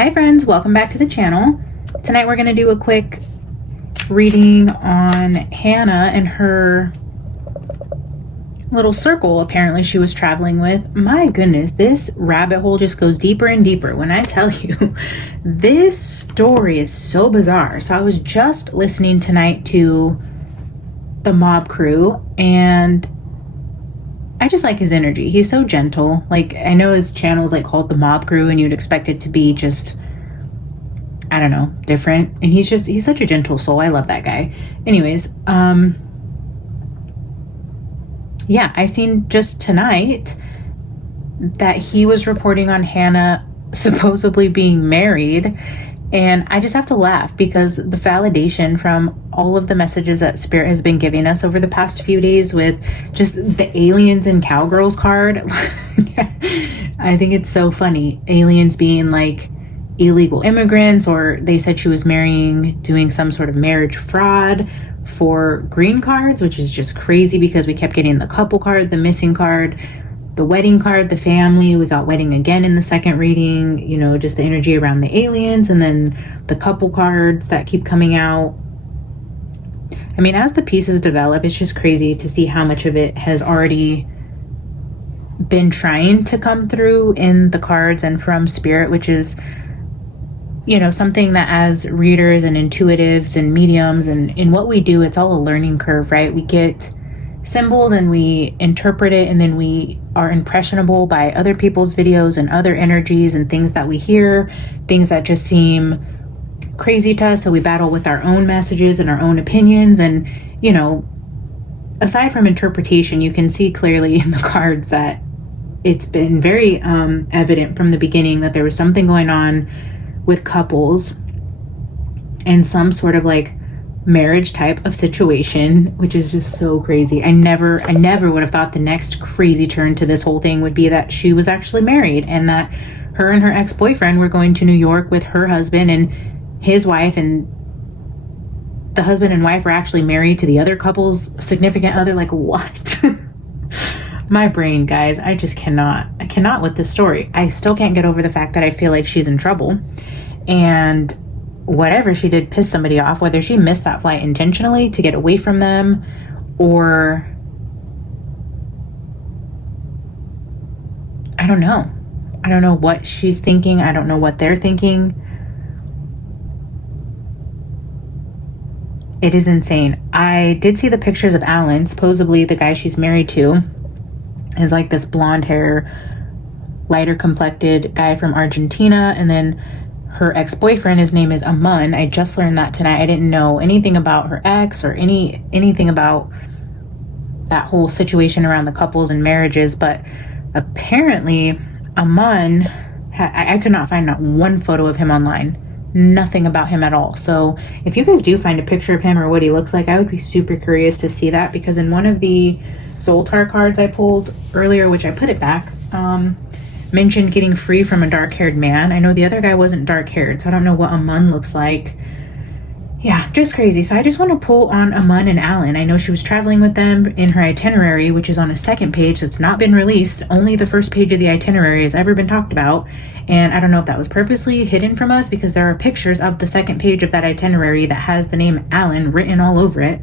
Hi friends, welcome back to the channel. Tonight we're going to do a quick reading on Hannah and her little circle apparently she was traveling with. My goodness, this rabbit hole just goes deeper and deeper. When I tell you, this story is so bizarre. So I was just listening tonight to the Mob Crew and I just like his energy. He's so gentle. Like, I know his channel is like called the Mob Crew and you'd expect it to be just, I don't know, different. And he's such a gentle soul. I love that guy. Anyways, yeah, I seen just tonight that he was reporting on Hannah supposedly being married. And I just have to laugh because the validation from all of the messages that Spirit has been giving us over the past few days with just the aliens and cowgirls card. I think it's so funny. Aliens being like illegal immigrants, or they said she was doing some sort of marriage fraud for green cards, which is just crazy because we kept getting the couple card, the missing card, the wedding card, the family. We got wedding again in the second reading, you know, just the energy around the aliens, and then the couple cards that keep coming out. I mean, as the pieces develop, it's just crazy to see how much of it has already been trying to come through in the cards and from Spirit, which is, you know, something that as readers and intuitives and mediums and in what we do, it's all a learning curve, right? We get symbols and we interpret it, and then we are impressionable by other people's videos and other energies and things that we hear, things that just seem crazy to us. So we battle with our own messages and our own opinions. And, you know, aside from interpretation, you can see clearly in the cards that it's been very evident from the beginning that there was something going on with couples and some sort of like marriage type of situation, which is just so crazy. I never would have thought the next crazy turn to this whole thing would be that she was actually married and that her and her ex-boyfriend were going to New York with her husband and his wife, and the husband and wife were actually married to the other couple's significant other. Like, what? My brain, guys, I cannot with this story. I still can't get over the fact that I feel like she's in trouble, and whatever she did pissed somebody off, whether she missed that flight intentionally to get away from them, or I don't know what she's thinking. I don't know what they're thinking. It is insane. I did see the pictures of Alan. Supposedly the guy she's married to is like this blonde hair, lighter complected guy from Argentina, and then her ex-boyfriend, his name is Amun. I just learned that tonight. I didn't know anything about her ex or anything about that whole situation around the couples and marriages, but apparently Amun, I could not find not one photo of him online. Nothing about him at all. So if you guys do find a picture of him or what he looks like, I would be super curious to see that, because in one of the Zoltar cards I pulled earlier, which I put it back, mentioned getting free from a dark-haired man. I know the other guy wasn't dark-haired, so I don't know what Amun looks like. Yeah, just crazy. So I just want to pull on Amun and Alan. I know she was traveling with them in her itinerary, which is on a second page that's not been released. Only the first page of the itinerary has ever been talked about. And I don't know if that was purposely hidden from us, because there are pictures of the second page of that itinerary that has the name Alan written all over it.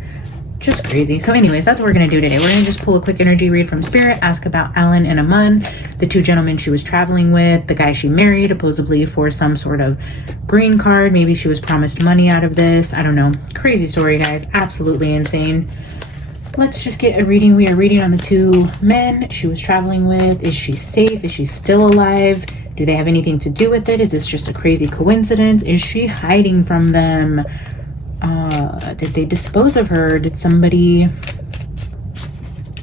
Just crazy. So anyways, that's what we're going to do today. We're going to just pull a quick energy read from Spirit, ask about Alan and Amun, the two gentlemen she was traveling with, the guy she married, supposedly for some sort of green card. Maybe she was promised money out of this. I don't know. Crazy story, guys. Absolutely insane. Let's just get a reading. We are reading on the two men she was traveling with. Is she safe? Is she still alive? Do they have anything to do with it? Is this just a crazy coincidence? Is she hiding from them? Did they dispose of her? Did somebody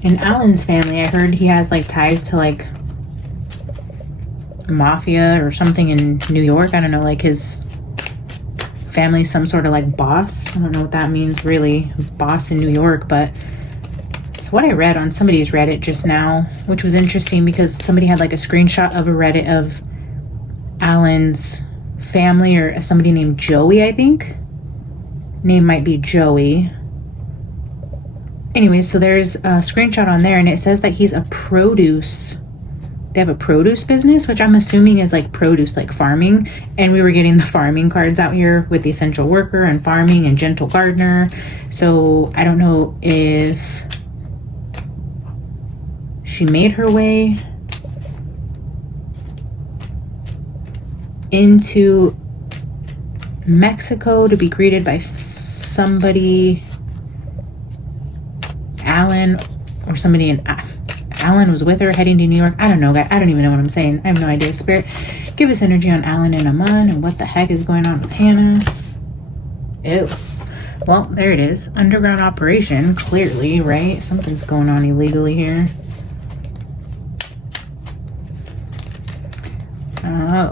in Alan's family, I heard he has like ties to like mafia or something in New York. I don't know, like his family's some sort of like boss. I don't know what that means really, boss in New York, but it's what I read on somebody's Reddit just now, which was interesting because somebody had like a screenshot of a Reddit of Alan's family, or somebody named Joey, I think. Name might be Joey. Anyways, so there's a screenshot on there and it says that he's a produce they have a produce business, which I'm assuming is like produce, like farming. And we were getting the farming cards out here with the essential worker and farming and gentle gardener. So I don't know if she made her way into Mexico to be greeted by somebody, Alan, or somebody in Alan was with her heading to New York. I don't know, guys. I don't even know what I'm saying. I have no idea. Spirit, give us energy on Alan and Aman and what the heck is going on with Hannah. Ew. Well, there it is. Underground operation, clearly, right? Something's going on illegally here. Oh.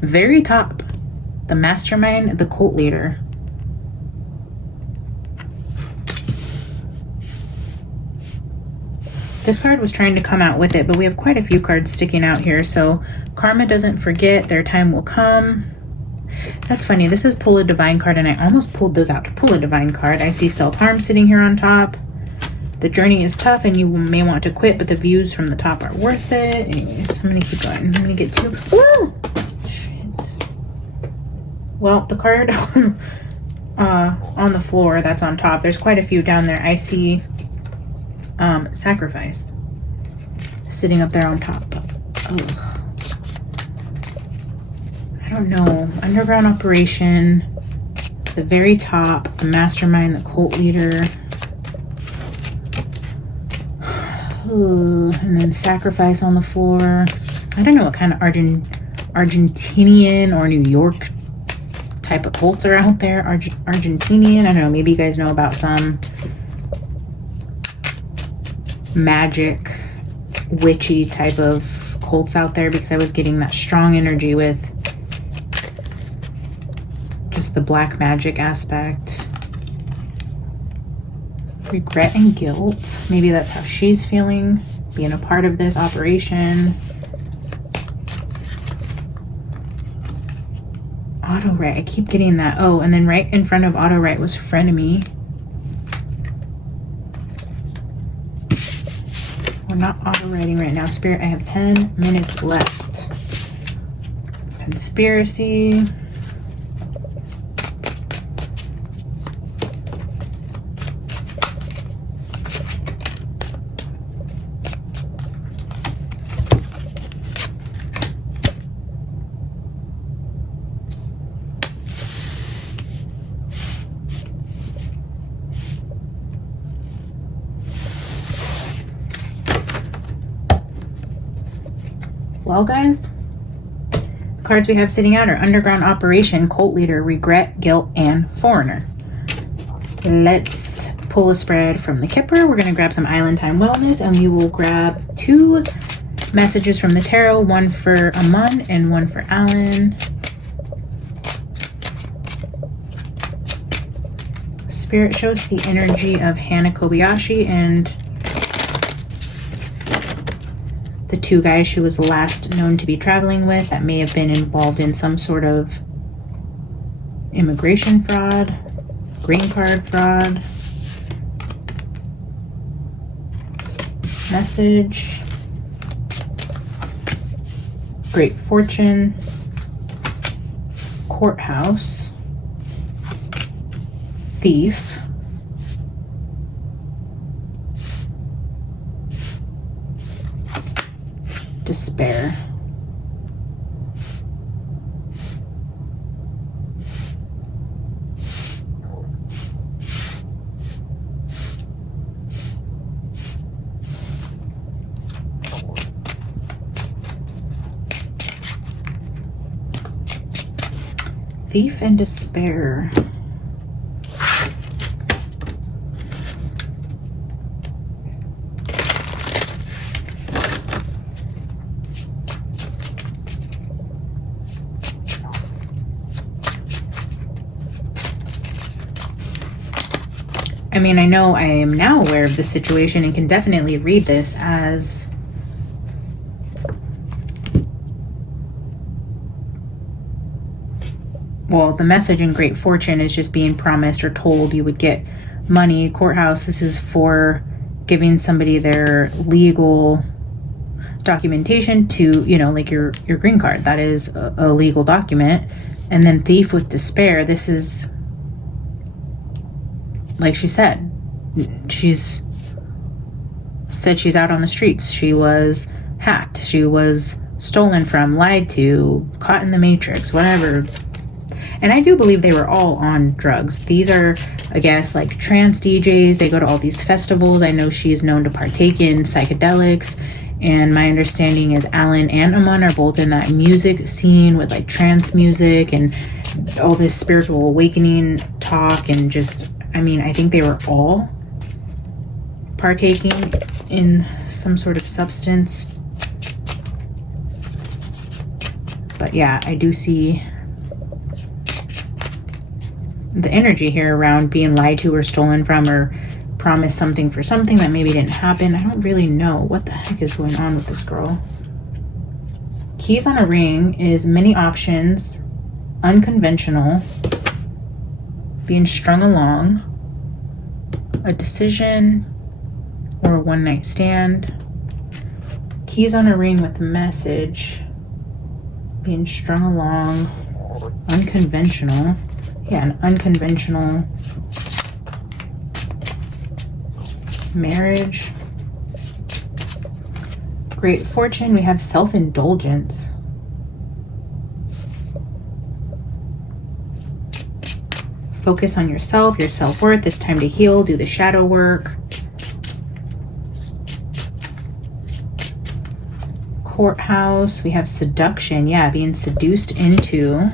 Very top. The mastermind, the cult leader. This card was trying to come out with it, but we have quite a few cards sticking out here. So karma doesn't forget, their time will come. That's funny. This is pull a divine card, and I almost pulled those out to pull a divine card. I see self-harm sitting here on top. The journey is tough and you may want to quit, but the views from the top are worth it. Anyways, I'm gonna keep going. I'm gonna get to shit. Well, the card on the floor that's on top, there's quite a few down there. I see sacrifice sitting up there on top. Ugh. I don't know. Underground operation, the very top, the mastermind, the cult leader. Ooh, and then sacrifice on the floor. I don't know what kind of Argentinian or New York type of cults are out there. Argentinian, I don't know, maybe you guys know about some magic witchy type of cults out there, because I was getting that strong energy with just the black magic aspect. Regret and guilt. Maybe that's how she's feeling, being a part of this operation. Auto right. I keep getting that. Oh, and then right in front of auto right was frenemy. We're not auto writing right now. Spirit, I have 10 minutes left. Conspiracy. Well, guys, the cards we have sitting out are Underground Operation, Cult Leader, Regret, Guilt, and Foreigner. Let's pull a spread from the Kipper. We're going to grab some Island Time Wellness, and we will grab 2 messages from the Tarot, one for Aman and one for Alan. Spirit shows the energy of Hannah Kobayashi and the 2 guys she was last known to be traveling with that may have been involved in some sort of immigration fraud, green card fraud. Message. Great fortune. Courthouse. Thief. Despair. Thief and despair. I mean, I know I am now aware of the situation and can definitely read this as well, the message in Great Fortune is just being promised or told you would get money. Courthouse, this is for giving somebody their legal documentation to, you know, like your green card. That is a legal document. And then thief with despair. This is, like she said, she's out on the streets. She was hacked. She was stolen from, lied to, caught in the matrix, whatever. And I do believe they were all on drugs. These are, I guess, like trance DJs. They go to all these festivals. I know she is known to partake in psychedelics. And my understanding is Alan and Aman are both in that music scene with like trance music and all this spiritual awakening talk. And just, I mean, I think they were all partaking in some sort of substance. But yeah, I do see the energy here around being lied to or stolen from, or promised something for something that maybe didn't happen. I don't really know what the heck is going on with this girl. Keys on a ring is many options, unconventional, being strung along, a decision, or a one-night stand. Keys on a ring with message, being strung along, unconventional. Yeah, an unconventional marriage. Great fortune. We have self-indulgence. Focus on yourself, your self-worth. It's time to heal, do the shadow work. Courthouse. We have seduction. Yeah, being seduced into.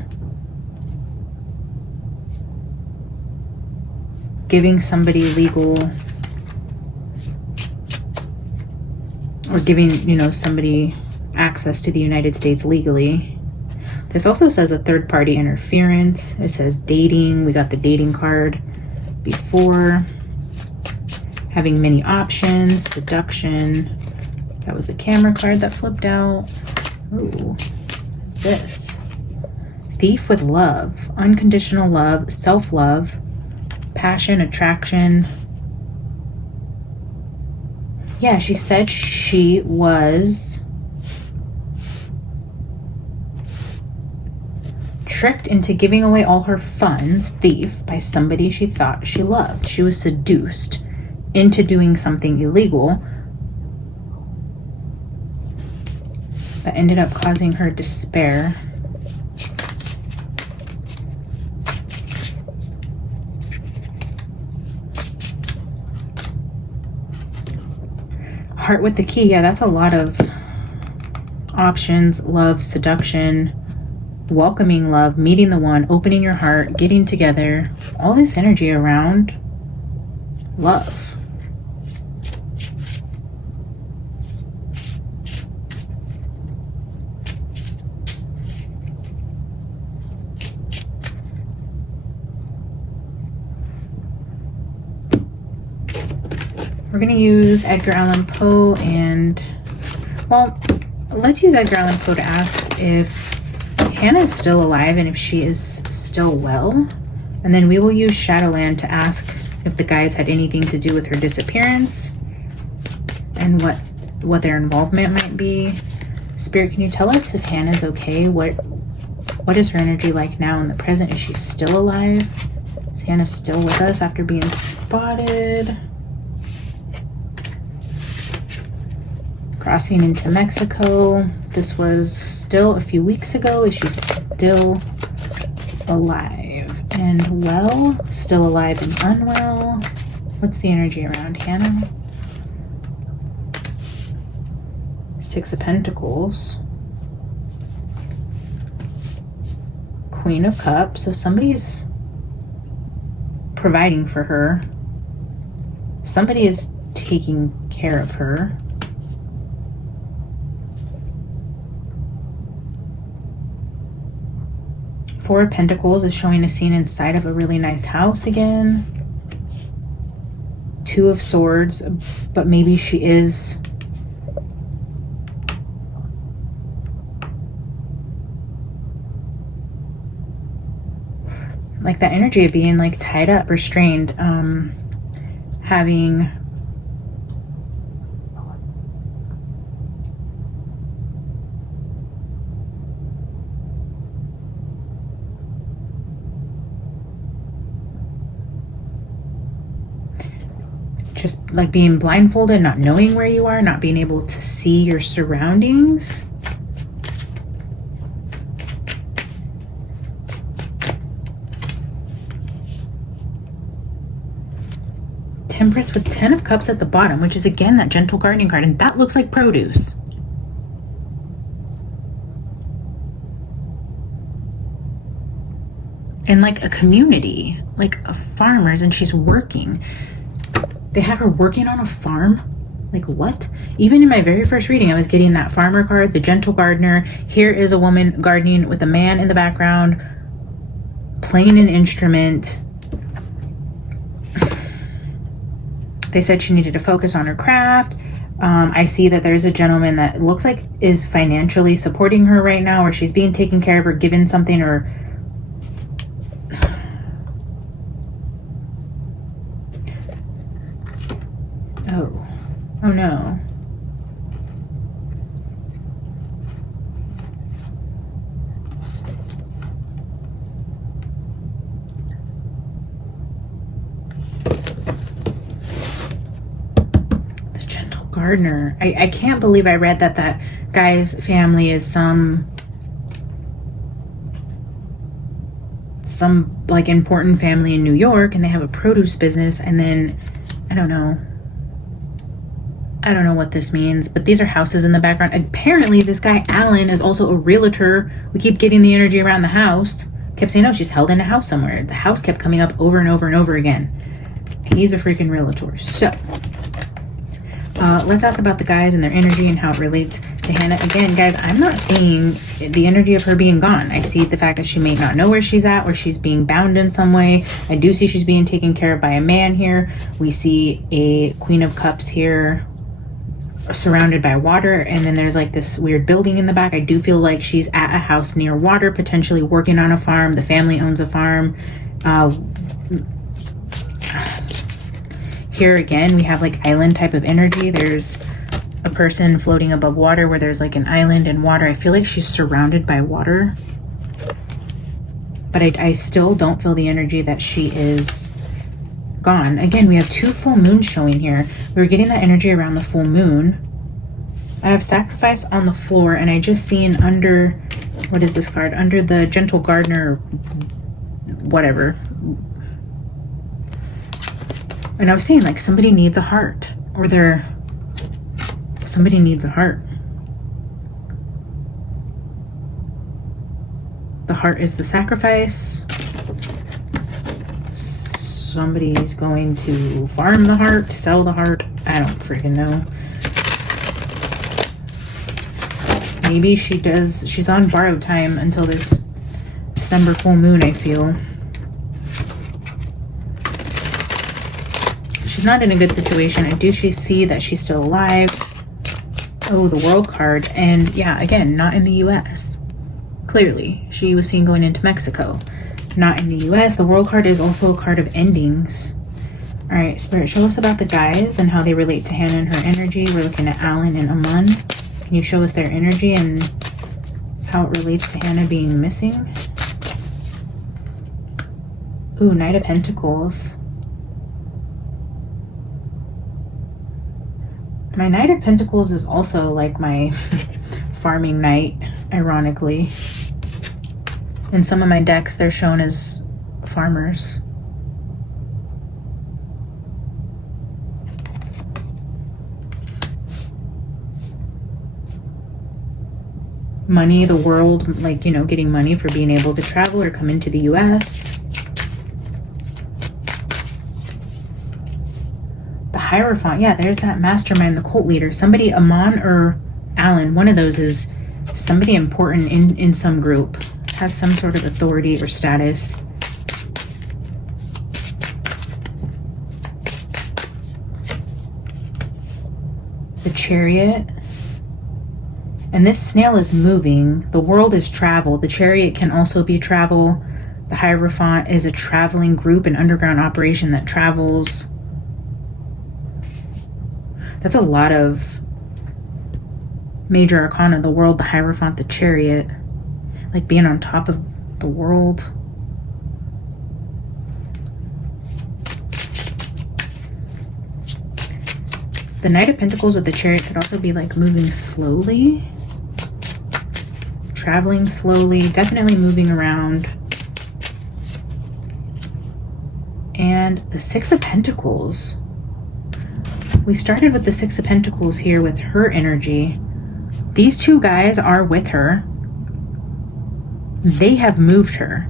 Giving somebody legal, or giving, you know, somebody access to the United States legally. This also says a third party interference. It says dating. We got the dating card before. Having many options, seduction. That was the camera card that flipped out. Ooh, what's this? Thief with love, unconditional love, self-love, passion, attraction. Yeah, she said she was tricked into giving away all her funds, thief, by somebody she thought she loved. She was seduced into doing something illegal that ended up causing her despair. Heart with the key. Yeah, that's a lot of options. Love, seduction, welcoming love, meeting the one, opening your heart, getting together. All this energy around love. We're going to use Edgar Allan Poe and, well, let's use Edgar Allan Poe to ask if Hannah is still alive and if she is still well. And then we will use Shadowland to ask if the guys had anything to do with her disappearance and what their involvement might be. Spirit, can you tell us if Hannah's okay? What is her energy like now in the present? Is she still alive? Is Hannah still with us after being spotted? Crossing into Mexico. This was still a few weeks ago. Is she still alive and well? Still alive and unwell? What's the energy around Hannah? Six of Pentacles. Queen of Cups. So somebody's providing for her. Somebody is taking care of her. Four of Pentacles is showing a scene inside of a really nice house again. Two of Swords, but maybe she is like that energy of being like tied up, restrained, having just like being blindfolded, not knowing where you are, not being able to see your surroundings. Temperance with 10 of Cups at the bottom, which is again that gentle gardening card, and that looks like produce. And like a community, like a farmers, and she's working. They have her working on a farm. Like what? Even in my very first reading, I was getting that farmer card, the gentle gardener. Here is a woman gardening with a man in the background, playing an instrument. They said she needed to focus on her craft. I see that there's a gentleman that looks like is financially supporting her right now, or she's being taken care of or given something, or oh no. Gardener. I can't believe I read that that guy's family is some like important family in New York, and they have a produce business, and then I don't know what this means, but these are houses in the background. Apparently this guy Alan is also a realtor. We keep getting the energy around the house. Kept saying, oh, she's held in a house somewhere. The house kept coming up over and over and over again. He's a freaking realtor. So let's ask about the guys and their energy and how it relates to Hannah. Again, guys, I'm not seeing the energy of her being gone. I see the fact that she may not know where she's at, or she's being bound in some way. I do see she's being taken care of by a man here. We see a Queen of Cups here, surrounded by water, and then there's like this weird building in the back. I do feel like she's at a house near water, potentially working on a farm. The family owns a farm. Here again, we have like island type of energy. There's a person floating above water where there's like an island and water. I feel like she's surrounded by water, but I still don't feel the energy that she is gone. Again, we have 2 full moons showing here. We were getting that energy around the full moon. I have sacrifice on the floor, and I just seen under, what is this card? Under the gentle gardener, whatever. And I was saying, like, somebody needs a heart, or somebody needs a heart. The heart is the sacrifice. Somebody's going to farm the heart, sell the heart. I don't freaking know. Maybe she does. She's on borrowed time until this December full moon, I feel. She's not in a good situation. I do see that she's still alive. Oh, the World card. And yeah, again, not in the US. Clearly, she was seen going into Mexico. Not in the US. The World card is also a card of endings. All right, Spirit, show us about the guys and how they relate to Hannah and her energy. We're looking at Alan and Aman. Can you show us their energy and how it relates to Hannah being missing? Ooh, Knight of Pentacles. My Knight of Pentacles is also like my farming knight, ironically. In some of my decks, they're shown as farmers. Money, the world, like, you know, getting money for being able to travel or come into the US. The Hierophant, yeah, there's that mastermind, the cult leader. Somebody, Aman or Alan, one of those is somebody important in some group. Has some sort of authority or status. The Chariot. And this snail is moving. The world is travel. The Chariot can also be travel. The Hierophant is a traveling group, an underground operation that travels. That's a lot of major arcana. The world, the Hierophant, the Chariot. Like being on top of the world. The Knight of Pentacles with the Chariot could also be like moving slowly, traveling slowly, definitely moving around. And the Six of Pentacles. We started with the Six of Pentacles here with her energy. These two guys are with her. They have moved her.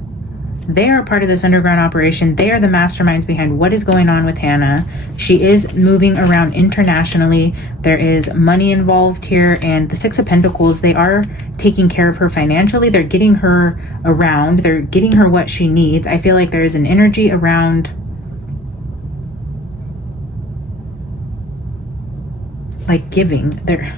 They are part of this underground operation. They are the masterminds behind what is going on with Hannah. She is moving around internationally. There is money involved here. And the Six of Pentacles, they are taking care of her financially. They're getting her around. They're getting her what she needs. I feel like there is an energy around like giving. The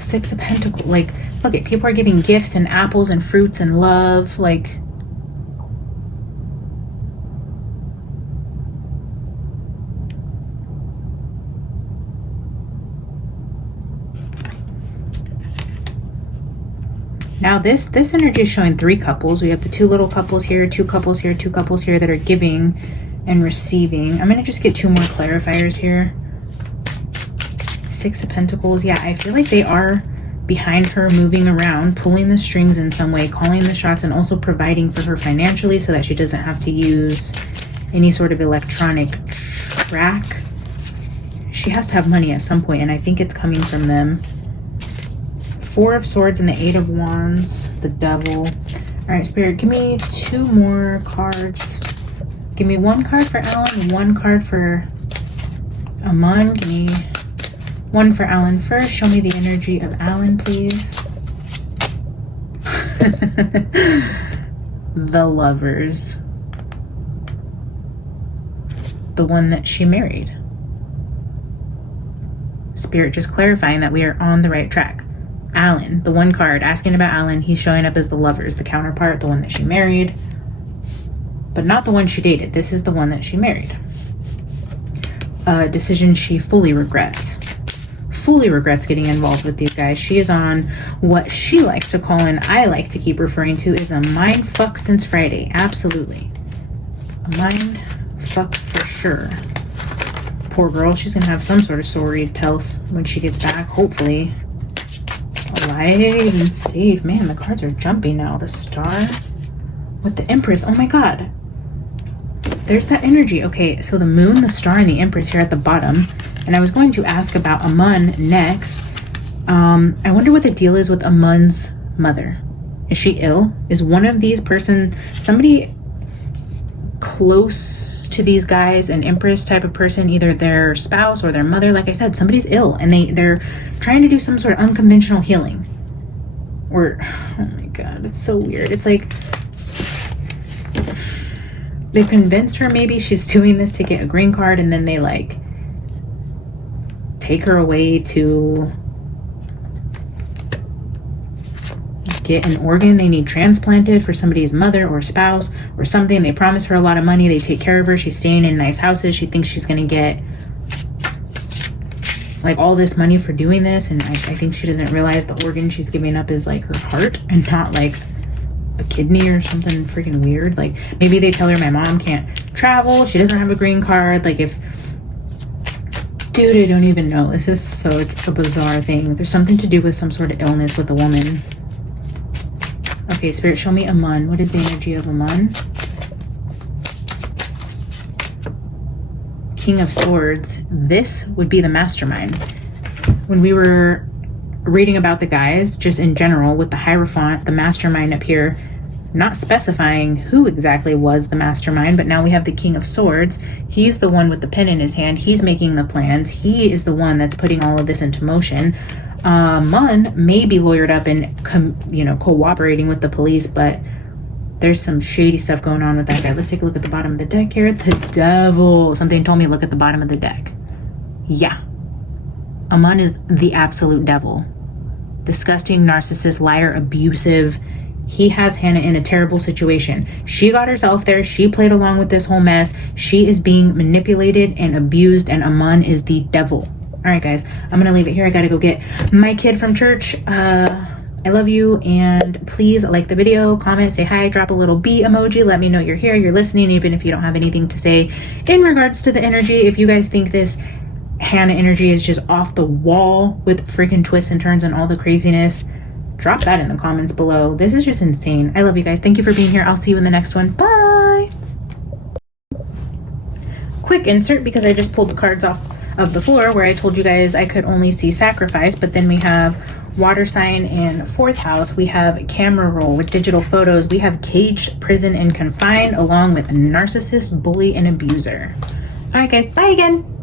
Six of Pentacles, like, look at people are giving gifts and apples and fruits and love, like now this energy is showing three couples. We have the two little couples here, two couples here, two couples here that are giving and receiving. I'm gonna just get two more clarifiers here. Six of Pentacles, yeah, I feel like they are behind her, moving around, pulling the strings in some way, calling the shots, and also providing for her financially so that she doesn't have to use any sort of electronic track. She has to have money at some point, and I think it's coming from them. Four of Swords and the Eight of Wands, the Devil. All right, Spirit, give me two more cards. Give me one card for Alan, one card for Aman. Give me one for Alan first. Show me the energy of Alan, please. The Lovers. The one that she married. Spirit just clarifying that we are on the right track. Alan, the one card asking about Alan, he's showing up as the Lovers, the counterpart, the one that she married, but not the one she dated. This is the one that she married. A decision she fully regrets getting involved with these guys. She is on what she likes to call, and I like to keep referring to, is a mind fuck since Friday. Absolutely. A mind fuck for sure. Poor girl, she's gonna have some sort of story to tell us when she gets back, hopefully. Alive and safe. Man, the cards are jumping now. The Star with the Empress. Oh my god. There's that energy. Okay, so the Moon, the Star, and the Empress here at the bottom. And I was going to ask about Amun next. I wonder what the deal is with Amun's mother. Is she ill? Is one of these somebody close to these guys, an Empress type of person, either their spouse or their mother? Like I said, somebody's ill and they're trying to do some sort of unconventional healing. Or, oh my god, it's so weird. It's like they convinced her maybe she's doing this to get a green card, and then they like take her away to get an organ they need transplanted for somebody's mother or spouse or something. They promise her a lot of money. They take care of her. She's staying in nice houses. She thinks she's gonna get like all this money for doing this, and I think she doesn't realize the organ she's giving up is like her heart and not like a kidney or something freaking weird. Like maybe they tell her my mom can't travel, she doesn't have a green card. Like if, dude, I don't even know. This is such a bizarre thing. There's something to do with some sort of illness with a woman. Okay, Spirit, show me Amun. What is the energy of Amun? King of Swords. This would be the mastermind. When we were reading about the guys, just in general, with the Hierophant, the mastermind up here, not specifying who exactly was the mastermind, but now we have the King of Swords. He's the one with the pen in his hand. He's making the plans. He is the one that's putting all of this into motion. Mun may be lawyered up and cooperating with the police, but there's some shady stuff going on with that guy. Let's take a look at the bottom of the deck here. The Devil. Something told me look at the bottom of the deck. Yeah. Amun is the absolute devil. Disgusting, narcissist, liar, abusive. He has Hannah in a terrible situation. She got herself there. She played along with this whole mess. She is being manipulated and abused, and Amun is the devil. All right, guys, I'm going to leave it here. I got to go get my kid from church. I love you, and please like the video, comment, say hi, drop a little bee emoji. Let me know you're here, you're listening, even if you don't have anything to say in regards to the energy. If you guys think this Hannah energy is just off the wall with freaking twists and turns and all the craziness, drop that in the comments below. This is just insane. I love you guys. Thank you for being here. I'll see you in the next one. Bye. Quick insert, because I just pulled the cards off of the floor where I told you guys I could only see sacrifice, but then we have water sign in 4th house. We have camera roll with digital photos. We have caged, prison, and confined, along with narcissist, bully, and abuser. All right, guys. Bye again.